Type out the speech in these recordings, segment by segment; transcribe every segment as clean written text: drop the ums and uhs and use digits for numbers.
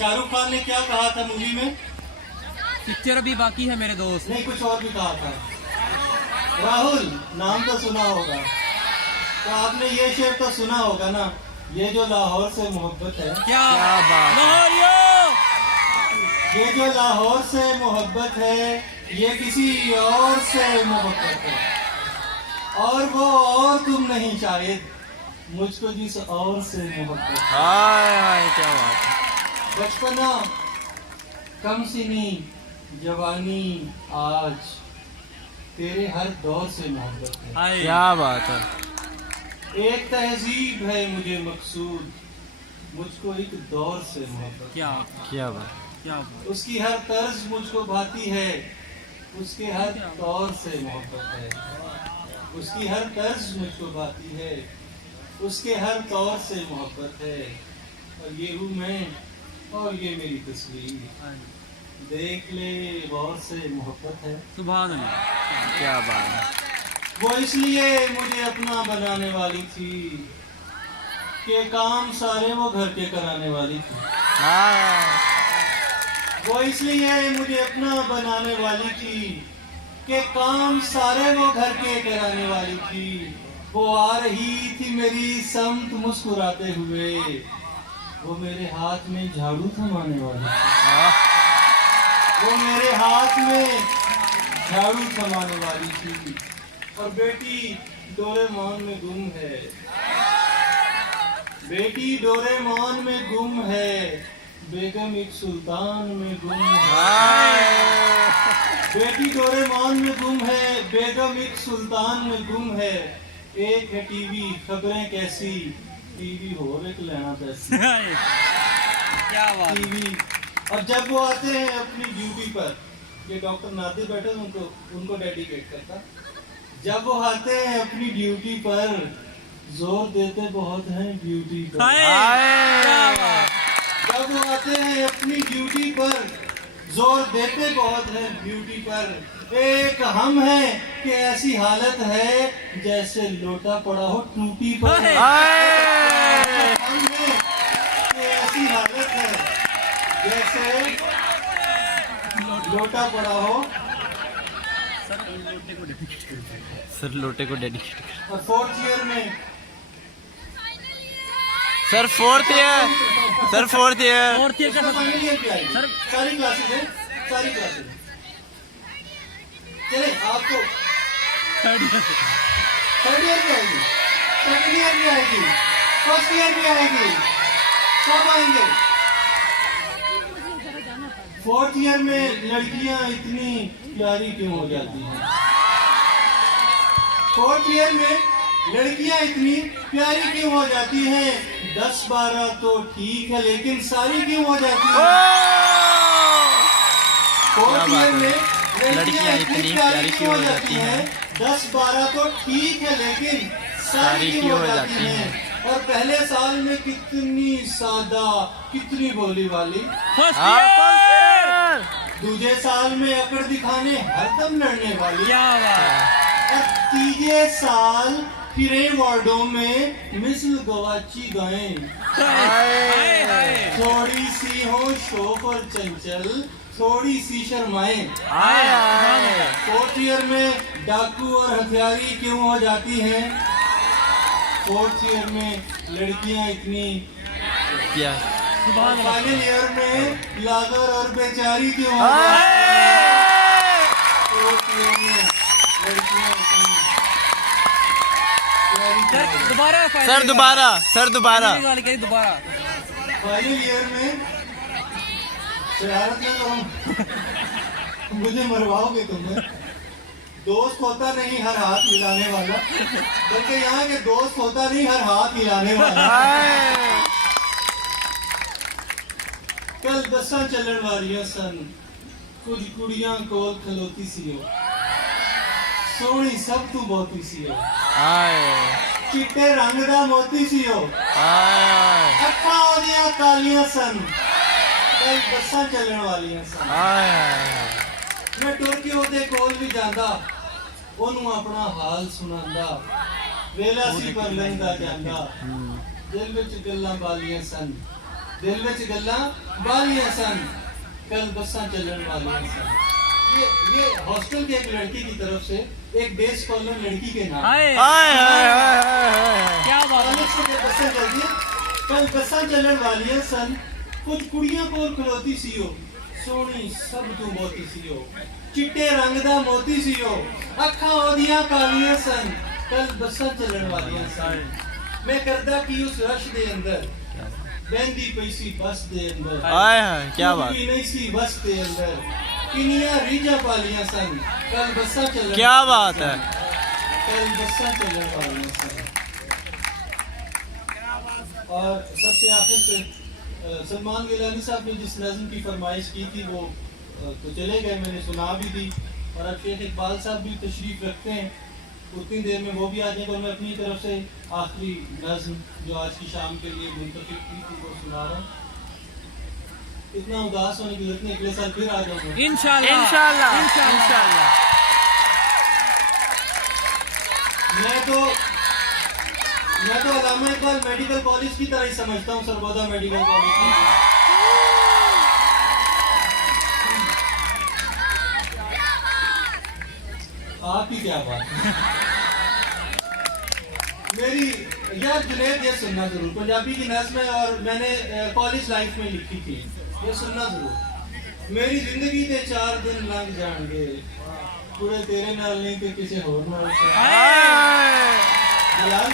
शाहरुख खान ने क्या कहा था मूवी में? पिक्चर अभी बाकी है मेरे दोस्त। नहीं, कुछ और भी कहा था। राहुल, नाम तो सुना होगा, तो आपने ये शेर तो सुना होगा ना, ये जो लाहौर से मोहब्बत है। क्या बात, ये जो लाहौर से मोहब्बत है, ये किसी और से मोहब्बत है, और वो और तुम नहीं शायद, मुझको जिस और से मोहब्बत है। हाय क्या बात। बचपना, कम सिनी, जवानी, आज तेरे हर दौर से मोहब्बत है। क्या बात है। एक तहजीब है मुझे मकसूद, मुझको एक दौर से मोहब्बत। क्या क्या बात। क्या बात। उसकी हर तर्ज मुझको भाती है, उसके हर तौर से मोहब्बत है। उसकी हर तर्ज मुझको भाती है, उसके हर तौर से मोहब्बत है। और ये हूँ मैं और ये मेरी तस्वीर, देख ले गौर से मोहब्बत है। सुभान अल्लाह। क्या बात है। वो इसलिए मुझे अपना बनाने वाली थी कि काम सारे वो घर के कराने वाली थी। वो इसलिए मुझे अपना बनाने वाली थी कि काम सारे वो घर के कराने वाली थी। वो आ रही थी मेरी समत मुस्कुराते हुए, वो मेरे हाथ में झाड़ू थमाने वाली थी। वो मेरे हाथ में झाड़ू थमाने वाली थी। और बेटी डोरेमोन में गुम है, बेटी डोरेमोन में गुम है, बेगम एक सुल्तान में गुम है। बेटी डोरेमोन में गुम है, बेगम एक सुल्तान में गुम है। एक है टीवी, खबरें कैसी, टीवी हो एक लेना पैसी। क्या बात। टीवी। और जब वो आते हैं अपनी ड्यूटी पर, ये डॉक्टर नादिर बैठे उनको डेडिकेट करता, जब वो आते हैं अपनी ड्यूटी पर, जोर देते बहुत हैं ड्यूटी पर। जब वो आते हैं अपनी ड्यूटी पर, जोर देते बहुत हैं ड्यूटी पर। एक हम है कि ऐसी हालत है जैसे लोटा पड़ा हो टूटी पर। हम है कि ऐसी हालत है जैसे लोटा पड़ा हो। सर लोटे को डेडिकेट कर। और फोर्थ ईयर में, sir fourth year, sir fourth year. Fourth year का फाइनल ईयर पे आएगी। सर सारी क्लासेस है, सारी क्लासेस। चले आपको थर्ड ईयर पे आएगी, सेकंड ईयर में आएगी, फर्स्ट ईयर में आएगी, सब आएंगे। फोर्थ ईयर में लड़कियां इतनी प्यारी क्यों हो जाती हैं? फोर्थ ईयर में लड़कियां इतनी प्यारी क्यों हो जाती हैं? 10-12 तो ठीक है, लेकिन सारी क्यों हो जाती हैं? फोर्थ ईयर में लड़कियां इतनी प्यारी क्यों हो जाती हैं? 10-12 तो ठीक है, लेकिन सारी क्यों हो जाती हैं? और पहले साल में कितनी सादा, कितनी भोली वाली, दूसरे साल में अकड़ दिखाने हरदम लड़ने वाली, क्या बात। और तीसरे साल फिरे वार्डों में मिसल गवाची गाएं। थोड़ी सी हो शौक और चंचल, थोड़ी सी शर्माएं। फोर्थ ईयर में डाकू और हथियारी क्यों हो जाती हैं? फोर्थ ईयर में लड़कियां इतनी क्या। फाइनल ईयर में लागर और बेचारी क्यों हो जाती हैं? फोर्थ ईयर में लड़कियां इतनी प्यारी दोबारा सर दोबारा, सर दोबारा। दोबारा फाइनल ईयर में शरारत न करो, मुझे मरवाओगे तुम्हें। दोस्त होता नहीं हर हाथ हिलाने वाला, बल्कि यहाँ के दोस्त होता नहीं हर हाथ हिलाने वाला। कल दसा चलन वालियां सन, कुछ कुड़ियां कोल खलोती सी हो, सोहनी सब तू बहुती सी हो, चिट्टे रंग दा मोती सी हो, अखा ओदियां कालियां सन, कल दसा चलन वालियां सन। मैं टुर के ਉਹਦੇ ਕੋਲ ਵੀ ਜਾਂਦਾ, ਉਹਨੂੰ ਆਪਣਾ ਹਾਲ ਸੁਣਾਉਂਦਾ, ਵੇਲਾ ਸੀ ਪਰ ਲੰਘਦਾ ਜਾਂਦਾ, ਦਿਲ ਵਿੱਚ ਗੱਲਾਂ ਬਾਲੀਆਂ ਸਨ, दिल विच गल्लां बालियां सन कल बसां चलण वालियां सन। ये हॉस्टल के एक लड़की की तरफ से एक डे स्कॉलर लड़की के नाम हाय हाय हाय हाय क्या बात है। कॉलेज से बसां चलदी कल बसां चलण वालियां सन कुछ कुड़ियां कोल खलोती सी ओ सोहनी सब तू मोती सी ओ चिट्टे रंग दा मोती सी ओ अखां ओदियां कालियां सन कल बसां चलण वालियां सन। मैं करदा कि उस रश दे अंदर बहंदी पई सी बस दे अंदर हाय हाय क्या बात भी नहीं सी बस दे अंदर किनिया रीजा पालियां सन कल बसां चलण क्या बात है। कल बसां चलण वालियां सन। और सबसे आखिर पे सलमान गिलानी साहब ने जिस नज़्म की फरमाइश की थी वो तो चले गए, मैंने सुना भी दी। और अब शेख इकबाल साहब भी तशरीफ़ रखते हैं, उतनी देर में वो भी आ जाएंगे। और मैं अपनी तरफ से आखिरी नज़्म जो आज की शाम के लिए मुंतखब की थी वो सुना रहा हूँ। इतना उदास होने की जरूरत नहीं, अगले साल फिर आ जाऊंगा इंशाल्लाह इंशाल्लाह इंशाल्लाह। इंशाल्लाह। मैं तो अल्लामा इकबाल मेडिकल कॉलेज की तरह ही समझता हूँ, सरबोदा मेडिकल कॉलेज की। आप ही क्या बात है। मेरी यार जुनैद ये सुनना जरूर, पंजाबी की नज़्म है और मैंने कॉलेज लाइफ में लिखी थी, ये सुनना जरूर। मेरी जिंदगी के 4 दिन लंघ जाएंगे पूरे तेरे नाल नहीं तो किसी होर नाल से। यार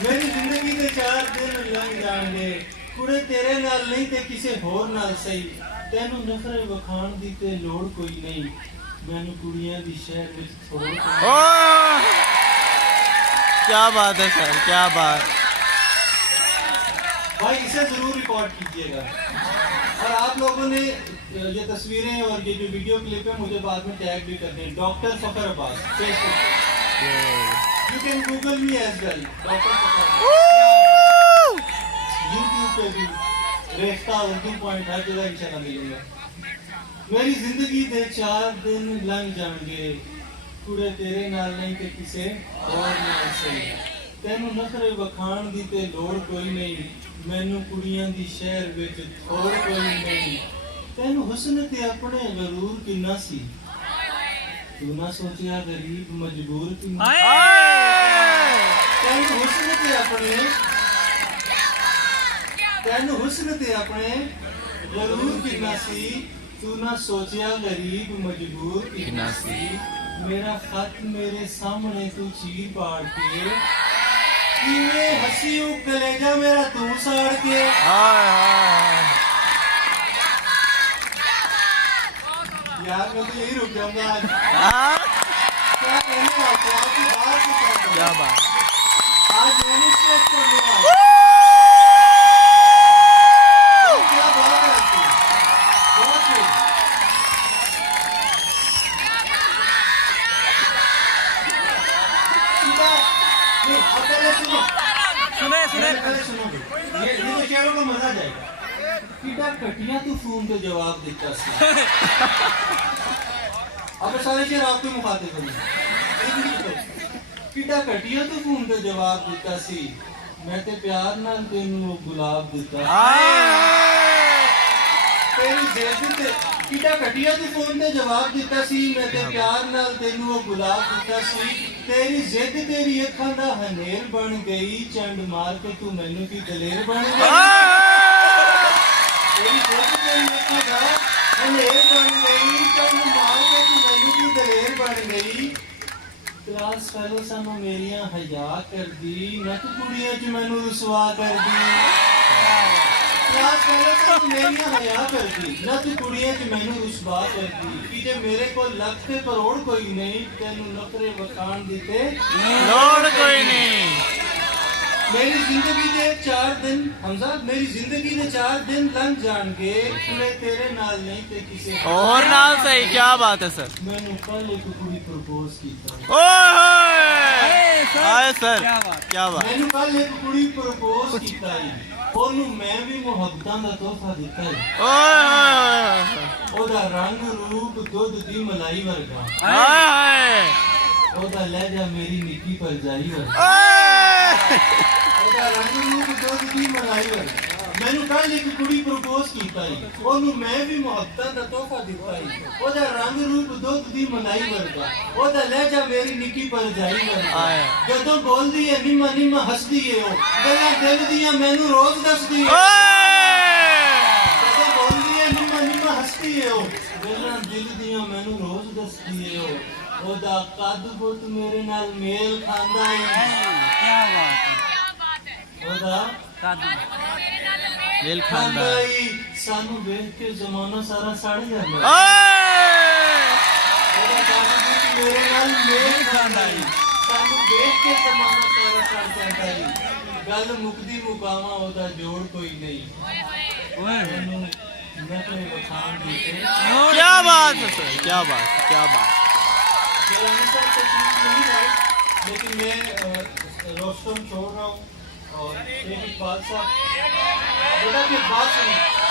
मेरी जिंदगी के 4 दिन लंघ जाएंगे पूरे तेरे नाल नहीं तो किसी होर नाल सही। तेनू नखरे वखाण दी ते लोड़ कोई नहीं, मैनू कुड़ियां दी शहर विच छोड़ के। ओह क्या बात है सर, क्या बात। भाई इसे जरूर रिकॉर्ड कीजिएगा। और आप लोगों ने ये तस्वीरें और ये जो वीडियो क्लिप है मुझे बाद में टैग भी करने हैं, doctor Fakhar Abbas Facebook. You can Google me as well, doctor Fakhar Abbas. YouTube पे भी रेख्ता उर्दू पॉइंट हर जगह इंशाल्लाह मिलेगा। मेरी जिंदगी दे 4 दिन लंघ जाएंगे कुड़े तेरे नाल नहीं ते किसे और नाल सही। तेनू नखरे वखाण दी ते लोड़ कोई नहीं, मैनू कुड़ियां दी शहर विच थोड़ कोई नहीं। तेनू हुस्न ते अपने गरूर किन्ना सी, तू ना सोचिया गरीब मजबूर किन्ना। तेनू हुस्न ते अपने गरूर किन्ना सी, तू ना सोचिया गरीब मजबूर किन्ना सी। मेरा खत मेरे सामने तू चीर पाड़ के, किवें हसी उ कलेजा मेरा तू साड़ के। यार मैं तो यही रुक जाऊंगा आज। क्या कहने वाले आपकी बात की तरफ। क्या बात। आज मैंने स्टेज पर लिया। क्या बात है आपकी, बहुत ही। नहीं, अब पहले सुनो, सुने पहले सुनो। ये तो शेरों का मजा जाएगा। कितना कटिया तू फोन पे जवाब देता सी। अब सारे शेर आपके मुखातिब होंगे। कितना कटिया तू फोन पे जवाब देता सी, मैं ते प्यार नाल तेनू गुलाब देता। तेरी जिद ते कितना कटिया तू फोन ते जवाब देता सी, मैं ते प्यार नाल तेनू गुलाब देता सी। तेरी जिद तेरी अखां दा हनेर बन गई, चंड मार के तू मैनू की दलेर बन गई। तेरी जिद तेरी अखां दा हनेर बन गई, चंड मार के तू मैनू की दलेर बन गई। क्लास फेलो सानू मेरियां हया कर दी, नक कुड़ियां च मैनू रुसवा कर दी। क्लास फेलो सानू मेरियां हया कर दी, नक कुड़ियां च मैनू रुसवा कर दी। कि जे मेरे को लख ते करोड़ कोई नहीं, तेनू नखरे वखाण दी ते लोड़ कोई नहीं। मेरी जिंदगी दे 4 दिन हमजा, मेरी जिंदगी दे 4 दिन लंघ जाणगे कुड़े तेरे नाल नहीं ते किसे और नाल सही। क्या बात है सर। मैनू कल एक कुड़ी प्रपोज कीता। हाय सर, क्या बात। क्या बात। मैनू कल एक कुड़ी प्रपोज कीता है, ओनू मैं भी मुहब्बतां दा तोहफा दिता है। ओदा रंग रूप दुध दी मलाई वर्गा, ओदा लहजा मेरी निक्की भरजाई वर्गा। ओदा रंग रूप दुध दी मलाई वर्गा, ਮੈਨੂੰ ਕੱਲ ਇੱਕ ਕੁੜੀ ਪ੍ਰਪੋਜ਼ ਕੀਤਾ ਈ ਉਹਨੂੰ ਮੈਂ ਵੀ ਮੁਹੱਬਤਾਂ ਦਾ ਤੋਹਫਾ ਦਿੱਤਾ ਈ ਉਹਦਾ ਰੰਗ ਰੂਪ ਦੁੱਧ ਦੀ ਮਲਾਈ ਵਰਗਾ ਉਹਦਾ ਲਹਿਜਾ ਮੇਰੀ ਨਿੱਕੀ ਭਰਜਾਈ ਵਰਗਾ ਜਦੋਂ ਬੋਲਦੀ ਏ ਨਿੰਮਾ ਨਿੰਮਾ ਹੱਸਦੀ ਏ ਉਹ ਗੱਲਾਂ ਦਿਲ ਦੀਆਂ ਮੈਨੂੰ ਰੋਜ਼ ਦੱਸਦੀ ਏ ਜਦੋਂ ਬੋਲਦੀ ਏ ਨਿੰਮਾ ਨਿੰਮਾ ਹੱਸਦੀ ਏ ਉਹ ਗੱਲਾਂ ਦਿਲ ਦੀਆਂ ਮੈਨੂੰ ਰੋਜ਼ ਦੱਸਦੀ ਏ ਉਹ ਉਹਦਾ ਕੱਦ ਬੁੱਤ ਮੇਰੇ ਨਾਲ ਮੇਲ ਖਾਂਦਾ ਈ ਕੀ ਬਾਤ ਹੈ ਉਹਦਾ ਕੱਦ ਦਿਲ ਖਾਂਦਾ ਈ ਸਾਨੂੰ ਵੇਖ ਕੇ ਜ਼ਮਾਨਾ ਸਾਰਾ ਸੜ ਜਾਂਦਾ ਉਹਦਾ ਕੱਦ ਬੁੱਤ ਮੇਰੇ ਨਾਲ ਮੇਲ ਖਾਂਦਾ ਈ ਸਾਨੂੰ ਵੇਖ ਕੇ ਜ਼ਮਾਨਾ ਸਾਰਾ ਸੜ ਜਾਂਦਾ ਈ ਗੱਲ ਮੁਕਦੀ ਮੁਕਾਵਾਂ ਉਹਦਾ ਜੋੜ ਕੋਈ ਨਹੀਂ ਓਏ ਮੈਨੂੰ मैं तो बखान दी थे क्या बात है सर क्या बात है क्या बात जलानी सर तो चीज़ नहीं है लेकिन मैं रोस्टम छोड़ रहा हूँ और एक बात साहब बेटा की बात सुनिए